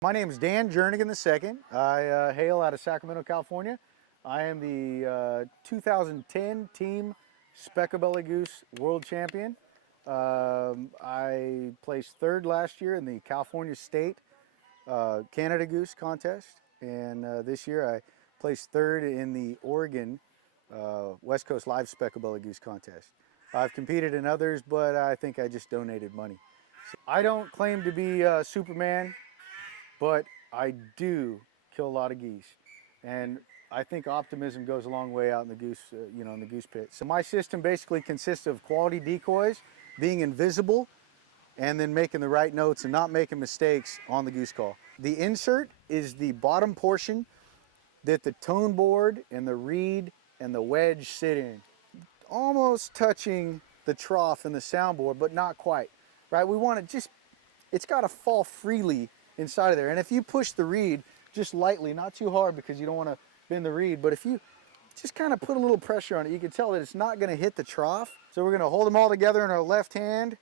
My name is Dan Jernigan II. I hail out of Sacramento, California. I am the 2010 Team Speckled Goose World Champion. I placed third last year in the California State Canada Goose contest, and this year I placed third in the Oregon West Coast Live Speckled Goose contest. I've competed in others, but I think I just donated money. So I don't claim to be Superman, but I do kill a lot of geese, and I think optimism goes a long way out in the goose, in the goose pit. So my system basically consists of quality decoys, being invisible, and then making the right notes and not making mistakes on the goose call. The insert is the bottom portion that the tone board and the reed and the wedge sit in, almost touching the trough and the soundboard, but not quite, right? We want it just, it's got to fall freely inside of there. And if you push the reed just lightly, not too hard because you don't want to bend the reed, but if you just kind of put a little pressure on it, you can tell that it's not going to hit the trough. So we're going to hold them all together in our left hand.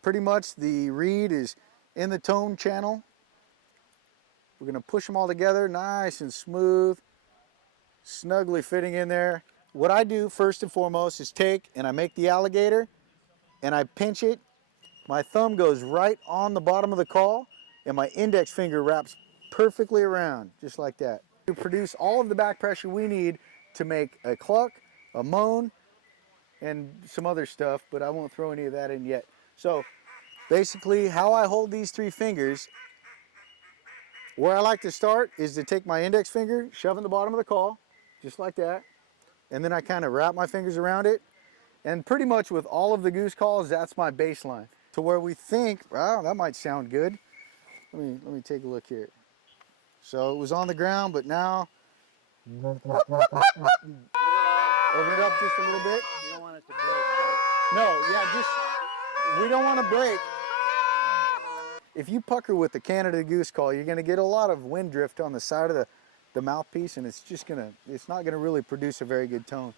Pretty much the reed is in the tone channel. We're going to push them all together nice and smooth, snugly fitting in there. What I do first and foremost is take and I make the alligator and I pinch it. My thumb goes right on the bottom of the call and my index finger wraps perfectly around, just like that. To produce all of the back pressure we need to make a cluck, a moan, and some other stuff, but I won't throw any of that in yet. So basically how I hold these three fingers, where I like to start is to take my index finger, shove in the bottom of the call, just like that, and then I kind of wrap my fingers around it. And pretty much with all of the goose calls, that's my baseline. To where we think, wow, that might sound good. Let me take a look here. So it was on the ground, but now open it up just a little bit. You don't want it to break, right? No, yeah, just, we don't want to break. If you pucker with the Canada Goose call, you're going to get a lot of wind drift on the side of the mouthpiece, and it's not going to really produce a very good tone.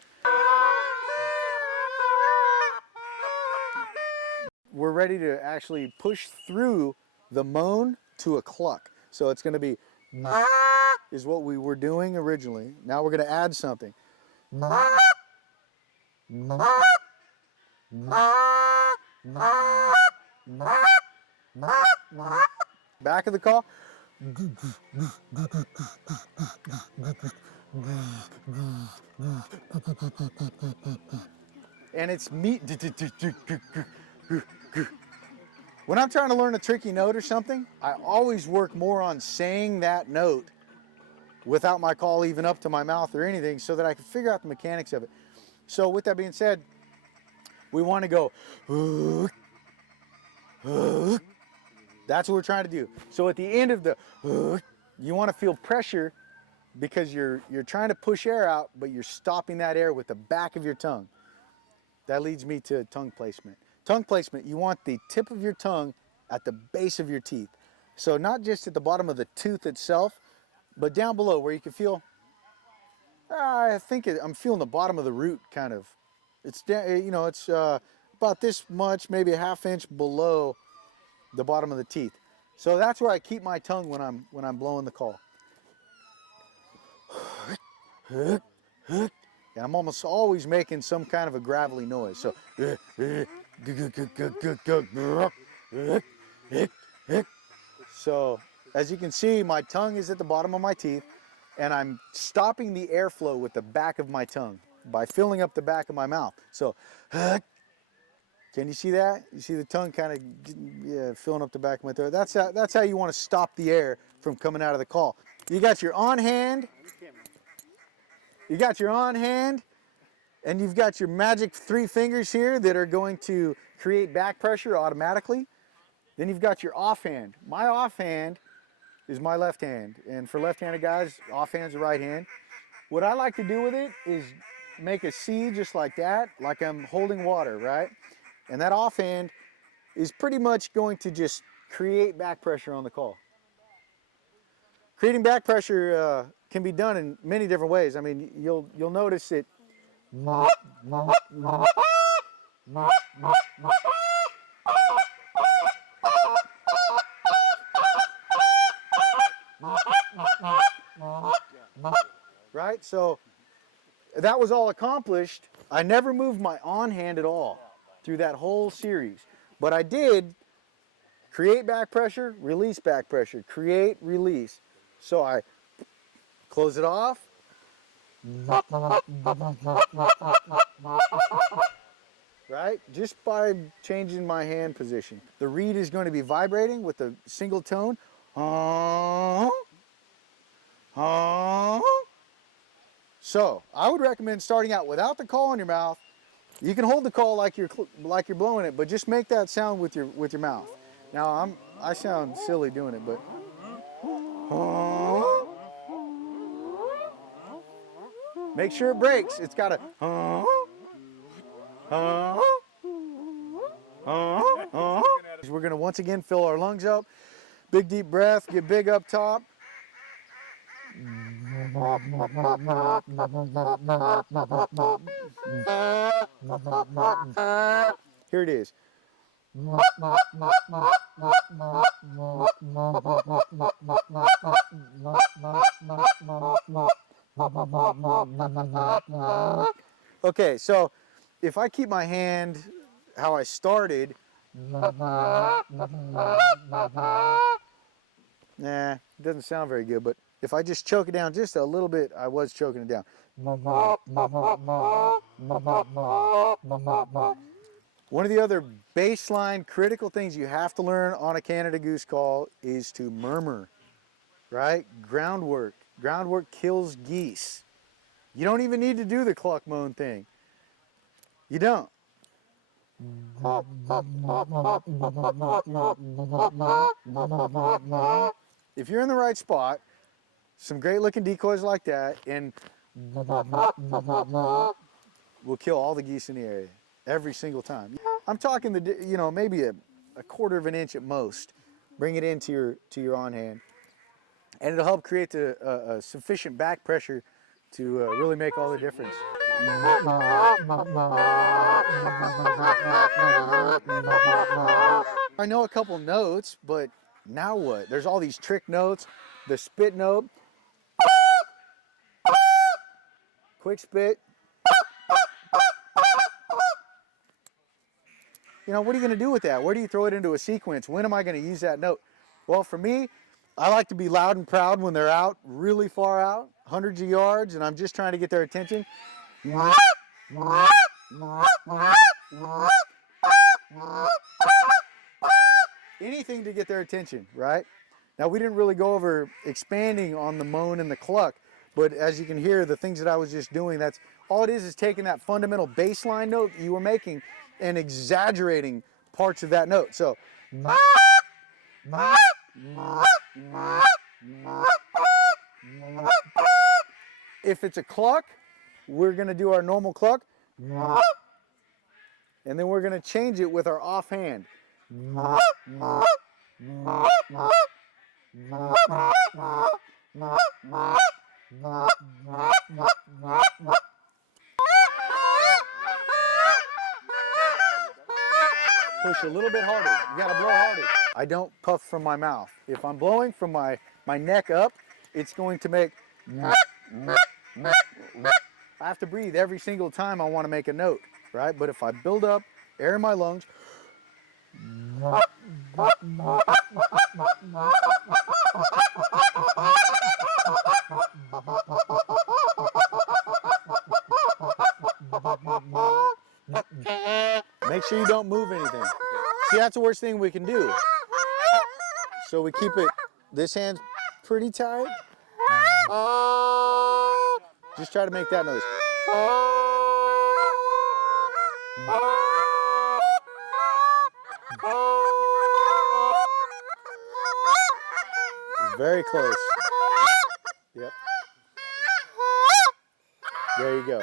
We're ready to actually push through the moan to a cluck. So it's going to be is what we were doing originally. Now we're going to add something. Back of the call. And it's me. When I'm trying to learn a tricky note or something, I always work more on saying that note without my call even up to my mouth or anything, so that I can figure out the mechanics of it. So with that being said, we want to go. That's what we're trying to do. So at the end of the, you want to feel pressure because you're trying to push air out, but you're stopping that air with the back of your tongue. That leads me to tongue placement. Tongue placement, you want the tip of your tongue at the base of your teeth. So not just at the bottom of the tooth itself, but down below where you can feel, I'm feeling the bottom of the root kind of. It's, it's about this much, maybe a ½ inch below the bottom of the teeth. So that's where I keep my tongue when I'm blowing the call. And I'm almost always making some kind of a gravelly noise. So, so as you can see, my tongue is at the bottom of my teeth, and I'm stopping the airflow with the back of my tongue by filling up the back of my mouth. So, can you see that? You see the tongue kind of filling up the back of my throat. That's how you want to stop the air from coming out of the call. You got your on hand. You got your on hand, and you've got your magic 3 fingers here that are going to create back pressure automatically. Then you've got your off hand. My off hand is my left hand, and for left-handed guys, off hand's the right hand. What I like to do with it is make a C just like that, like I'm holding water, right? And that off hand is pretty much going to just create back pressure on the call. Creating back pressure can be done in many different ways. I mean, you'll notice it. right? So that was all accomplished. I never moved my on hand at all through that whole series. But I did create back pressure, release back pressure, create, release. So I close it off. Right? Just by changing my hand position. The reed is going to be vibrating with a single tone. So I would recommend starting out without the call in your mouth. You can hold the call like you're blowing it, but just make that sound with your mouth. Now I sound silly doing it, but make sure it breaks. It's got a we're gonna once again fill our lungs up. Big deep breath, get big up top. Here it is. Okay, so if I keep my hand how I started, nah, it doesn't sound very good, but if I just choke it down just a little bit, I was choking it down. One of the other baseline critical things you have to learn on a Canada Goose call is to murmur, right? Groundwork. Groundwork kills geese. You don't even need to do the cluck moan thing. You don't. If you're in the right spot, some great looking decoys like that, and will kill all the geese in the area every single time. I'm talking maybe a quarter of an inch at most. Bring it into your on hand, and it'll help create a sufficient back pressure to really make all the difference. I know a couple notes, but now what? There's all these trick notes. The spit note, quick spit. What are you going to do with that? Where do you throw it into a sequence? When am I going to use that note? Well, for me, I like to be loud and proud when they're out, really far out, hundreds of yards, and I'm just trying to get their attention. Anything to get their attention, right? Now, we didn't really go over expanding on the moan and the cluck, but as you can hear, the things that I was just doing, that's all it is taking that fundamental baseline note you were making and exaggerating parts of that note. So, if it's a cluck, we're going to do our normal cluck, and then we're going to change it with our offhand. Push a little bit harder. You got to blow harder. I don't puff from my mouth. If I'm blowing from my neck up, it's going to make. I have to breathe every single time I want to make a note, right? But if I build up air in my lungs, make sure you don't move anything. See, that's the worst thing we can do. So we keep this hand's pretty tight. Just try to make that noise. Very close. Yep. There you go.